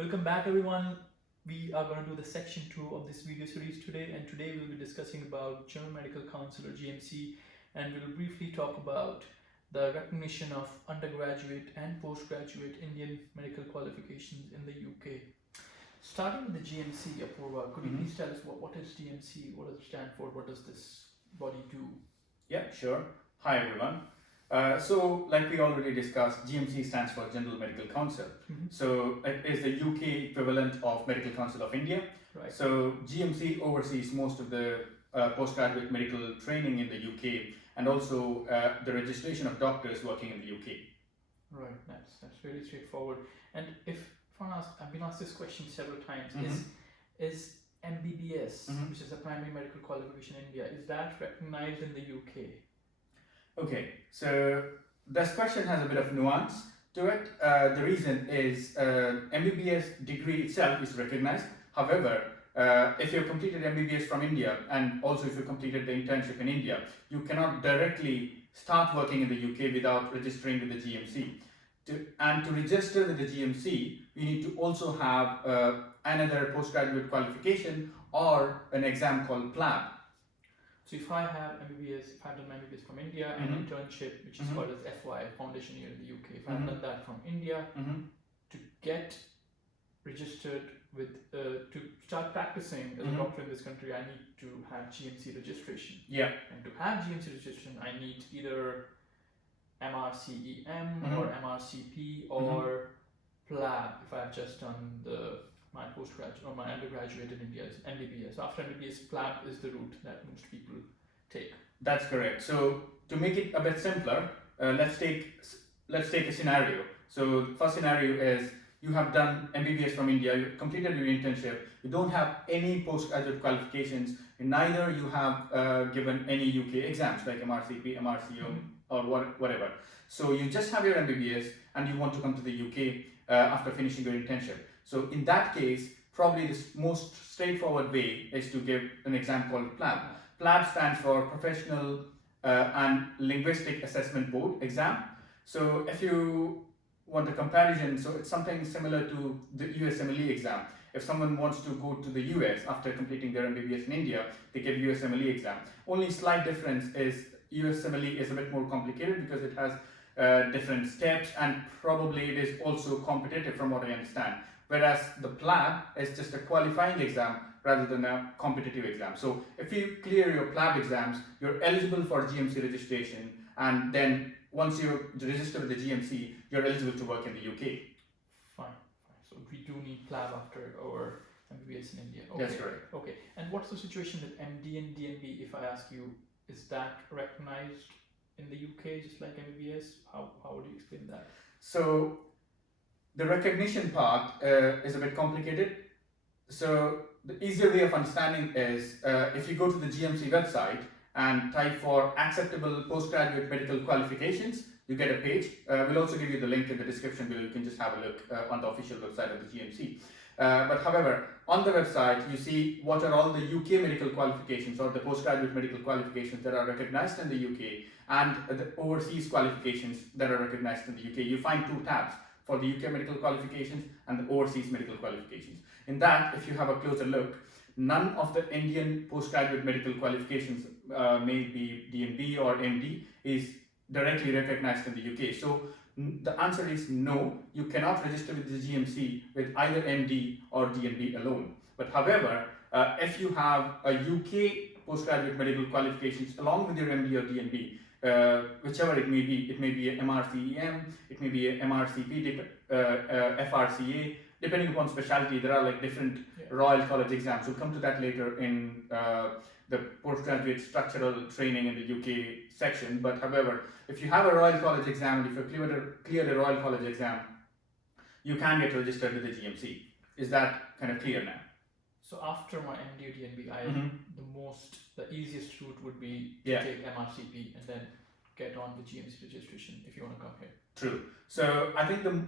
Welcome back, everyone. We are going to do the section 2 of this video series today, and today we'll be discussing about General Medical Council or GMC, and we'll briefly talk about the recognition of undergraduate and postgraduate Indian medical qualifications in the UK. Starting with the GMC, Apurva, could you please tell us what is GMC, what does it stand for, what does this body do? Yeah, sure. Hi everyone. So, like we already discussed, GMC stands for General Medical Council. So, it is the UK equivalent of Medical Council of India. Right. So, GMC oversees most of the postgraduate medical training in the UK and also the registration of doctors working in the UK. Right, that's really straightforward. And if I ask, I've been asked this question several times, is MBBS, which is a primary medical qualification in India, is that recognized in the UK? Okay, so this question has a bit of nuance to it. The reason is MBBS degree itself is recognized. However, if you've completed MBBS from India and also if you completed the internship in India, you cannot directly start working in the UK without registering with the GMC. To register with the GMC, you need to also have another postgraduate qualification or an exam called PLAB. So if I have MBBS, if I've done my MBBS from India and internship, which is called as FY, Foundation Year in the UK, if I've done that from India, to get registered with, to start practicing as a doctor in this country, I need to have GMC registration. Yeah. And to have GMC registration, I need either MRCEM or MRCP or PLAB if I've just done my postgraduate or my undergraduate in India's MBBS. After MBBS, PLAB is the route that most people take. That's correct. So to make it a bit simpler, let's take a scenario. So the first scenario is you have done MBBS from India, you completed your internship, you don't have any postgraduate qualifications, and neither you have given any UK exams like MRCP, MRCO, or whatever. So you just have your MBBS and you want to come to the UK after finishing your internship. So in that case, probably the most straightforward way is to give an exam called PLAB. PLAB stands for Professional and Linguistic Assessment Board exam. So if you want a comparison, so it's something similar to the USMLE exam. If someone wants to go to the US after completing their MBBS in India, they give USMLE exam. Only slight difference is USMLE is a bit more complicated because it has different steps and probably it is also competitive from what I understand. Whereas the PLAB is just a qualifying exam rather than a competitive exam. So if you clear your PLAB exams, you're eligible for GMC registration, and then once you register with the GMC, you're eligible to work in the UK. Fine. So we do need PLAB after our MBBS in India. Okay. That's correct. Okay. And what's the situation with MD and DNB? If I ask you, is that recognized in the UK just like MBBS? How would you explain that? So the recognition part is a bit complicated. So the easier way of understanding is if you go to the GMC website and type for acceptable postgraduate medical qualifications, you get a page. We'll also give you the link in the description below. You can just have a look on the official website of the GMC. But however, on the website, you see what are all the UK medical qualifications or the postgraduate medical qualifications that are recognized in the UK and the overseas qualifications that are recognized in the UK. You find two tabs for the UK medical qualifications and the overseas medical qualifications. In that, if you have a closer look, none of the Indian postgraduate medical qualifications, may it be DNB or MD, is directly recognized in the UK. So the answer is no, you cannot register with the GMC with either MD or DNB alone. But however, if you have a UK postgraduate medical qualifications along with your MD or DNB, whichever it may be a MRCEM, it may be a MRCP, FRCA, depending upon specialty. There are like different Royal College exams. We'll come to that later in the postgraduate structural training in the UK section. But however, if you have a Royal College exam and if you cleared a Royal College exam, you can get registered with the GMC. Is that kind of clear now? So after my MD or DNB, the easiest route would be to take MRCP and then get on the GMC registration if you want to come here. True. So I think the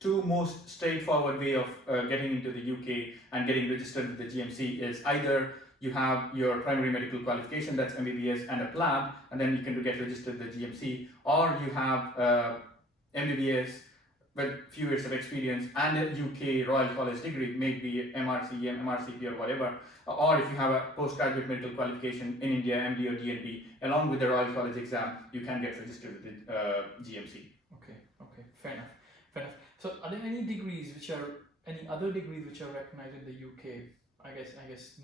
two most straightforward way of getting into the UK and getting registered with the GMC is either you have your primary medical qualification, that's MBBS, and a PLAB, and then you can get registered with the GMC, or you have MBBS with few years of experience and a UK Royal College degree, maybe MRC, MRCP or whatever, or if you have a postgraduate medical qualification in India, MD or DNB, along with the Royal College exam, you can get registered with the GMC. Okay, fair enough, fair enough. So are there any degrees which are, any other degrees which are recognized in the UK? I guess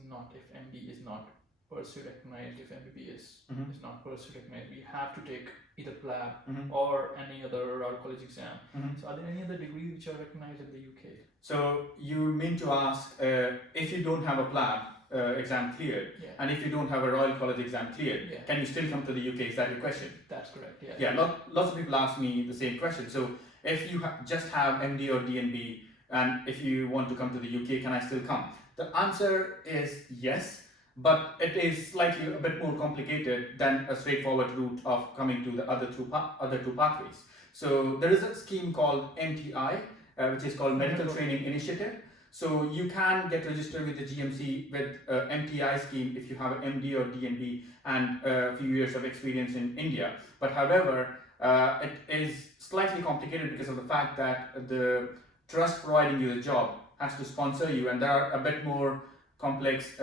not, if MD is not per se recognized, if MBBS is not per se recognized, we have to take either PLAB or any other Royal College exam. So are there any other degrees which are recognized in the UK? So you mean to ask, if you don't have a PLAB exam cleared, and if you don't have a Royal College exam cleared, can you still come to the UK? Is that your question? That's correct, yeah. Yeah, lots of people ask me the same question. So if you just have MD or DNB, and if you want to come to the UK, can I still come? The answer is yes, but it is slightly a bit more complicated than a straightforward route of coming to the other two pathways. So there is a scheme called MTI, which is called Medical Training Initiative. So you can get registered with the GMC with MTI scheme if you have an MD or DNB and a few years of experience in India. But however, it is slightly complicated because of the fact that the trust providing you the job has to sponsor you, and there are a bit more complex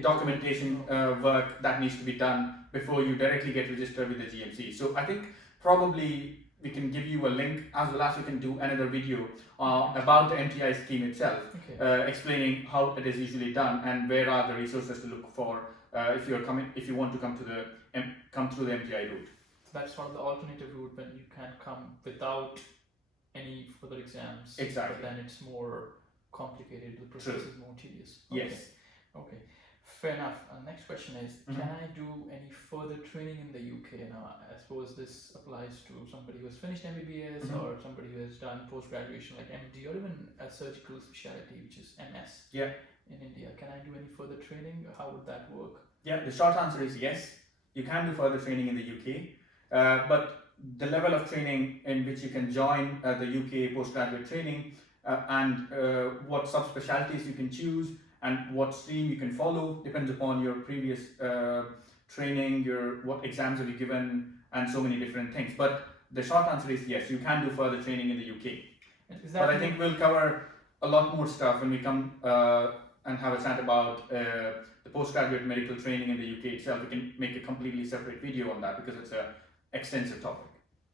documentation work that needs to be done before you directly get registered with the GMC. So I think probably we can give you a link, as well as we can do another video about the MTI scheme itself, explaining how it is usually done and where are the resources to look for if you want to come through the MTI route. That's one of the alternative route when you can come without any further exams. Exactly. But then it's more complicated. The process is more tedious. Yes. Okay. Fair enough. Next question is, can I do any further training in the UK? Now, I suppose this applies to somebody who has finished MBBS or somebody who has done post-graduation like MD, or even a surgical specialty, which is MS in India. Can I do any further training? How would that work? Yeah, the short answer is yes. You can do further training in the UK, but the level of training in which you can join the UK postgraduate training and what subspecialties you can choose and what stream you can follow depends upon your previous training, what exams have you given, and so many different things. But the short answer is yes, you can do further training in the UK. But I think we'll cover a lot more stuff when we come and have a chat about the postgraduate medical training in the UK itself. We can make a completely separate video on that because it's an extensive topic.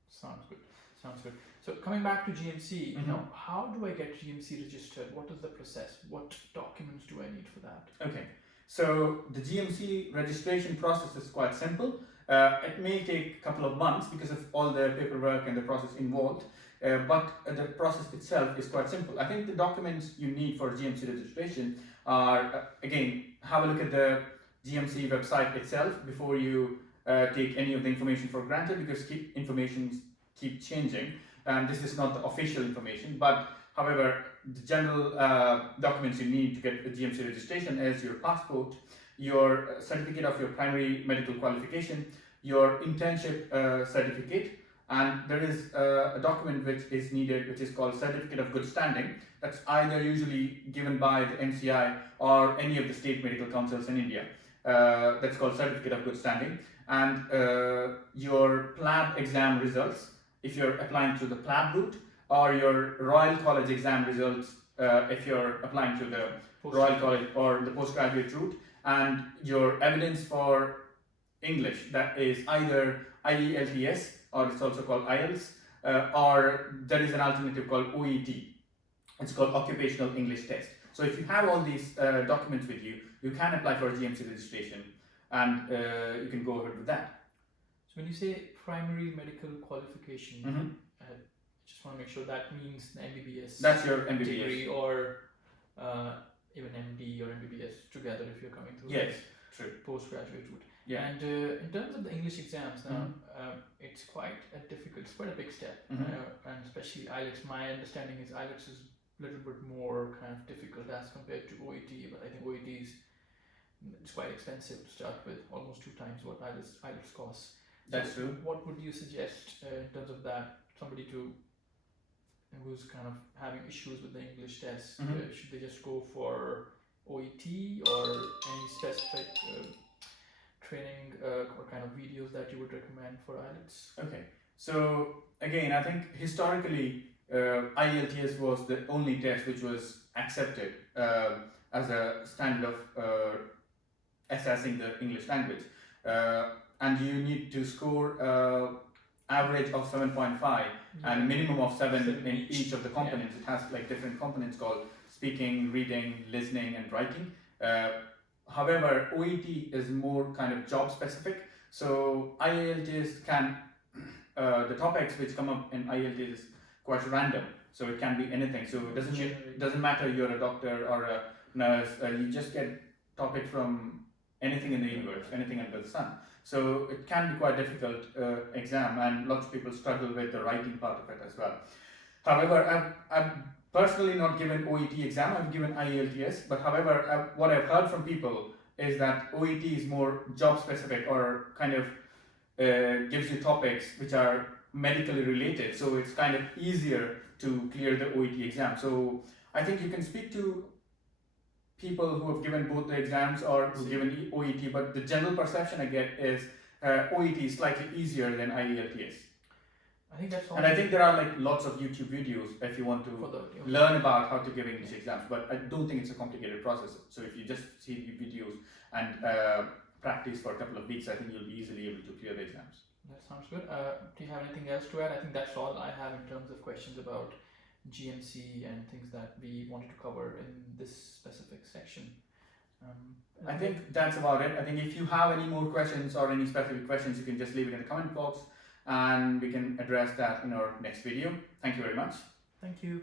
Sounds good. Sounds good. So coming back to GMC, you know, how do I get GMC registered? What is the process? What documents do I need for that? Okay, so the GMC registration process is quite simple. It may take a couple of months because of all the paperwork and the process involved, but the process itself is quite simple. I think the documents you need for GMC registration are, again, have a look at the GMC website itself before you take any of the information for granted, because information keep changing, and this is not the official information. But however, the general documents you need to get the GMC registration is your passport, your certificate of your primary medical qualification, your internship certificate, and there is a document which is needed, which is called Certificate of Good Standing. That's either usually given by the NCI or any of the state medical councils in India. That's called Certificate of Good Standing. And your PLAB exam results, if you're applying to the PLAB route, or your Royal College exam results if you're applying to the Royal College or the postgraduate route, and your evidence for English, that is either IELTS, or it's also called IELTS, or there is an alternative called OET. It's called Occupational English Test. So if you have all these documents with you, you can apply for GMC registration, and you can go ahead with that. So when you say primary medical qualification, I just want to make sure that means the MBBS. That's your MBBS degree, or even MD or MBBS together if you're coming through. Yes, true. Postgraduate route. Yeah. And in terms of the English exams, now it's quite a big step, and especially IELTS. My understanding is IELTS is a little bit more kind of difficult as compared to OET, but I think OET it's quite expensive to start with, almost 2 times what IELTS costs. That's true. What would you suggest in terms of that? Somebody who's kind of having issues with the English test, should they just go for OET, or any specific training or kind of videos that you would recommend for IELTS? Okay, so again, I think historically IELTS was the only test which was accepted as a standard of assessing the English language, and you need to score average of 7.5 and a minimum of 7 in each of the components. It has like different components called speaking, reading, listening, and writing. However, OET is more kind of job specific. So IELTS can the topics which come up in IELTS is quite random. So it can be anything. So it doesn't matter you're a doctor or a nurse. You just get topic from anything in the universe, anything under the sun. So it can be quite difficult exam, and lots of people struggle with the writing part of it as well. However, I've personally not given OET exam. I've given IELTS. But however, what I've heard from people is that OET is more job specific, or kind of gives you topics which are medically related. So it's kind of easier to clear the OET exam. So I think you can speak to people who have given both the exams or who have given OET, but the general perception I get is OET is slightly easier than IELTS. I think that's all. And I think there are like lots of YouTube videos if you want to learn about how to give English exams, but I don't think it's a complicated process. So if you just see the videos and practice for a couple of weeks, I think you'll be easily able to clear the exams. That sounds good. Do you have anything else to add? I think that's all I have in terms of questions about GMC and things that we wanted to cover in this specific section. I think that's about it. I think if you have any more questions or any specific questions, you can just leave it in the comment box and we can address that in our next video. Thank you very much. Thank you.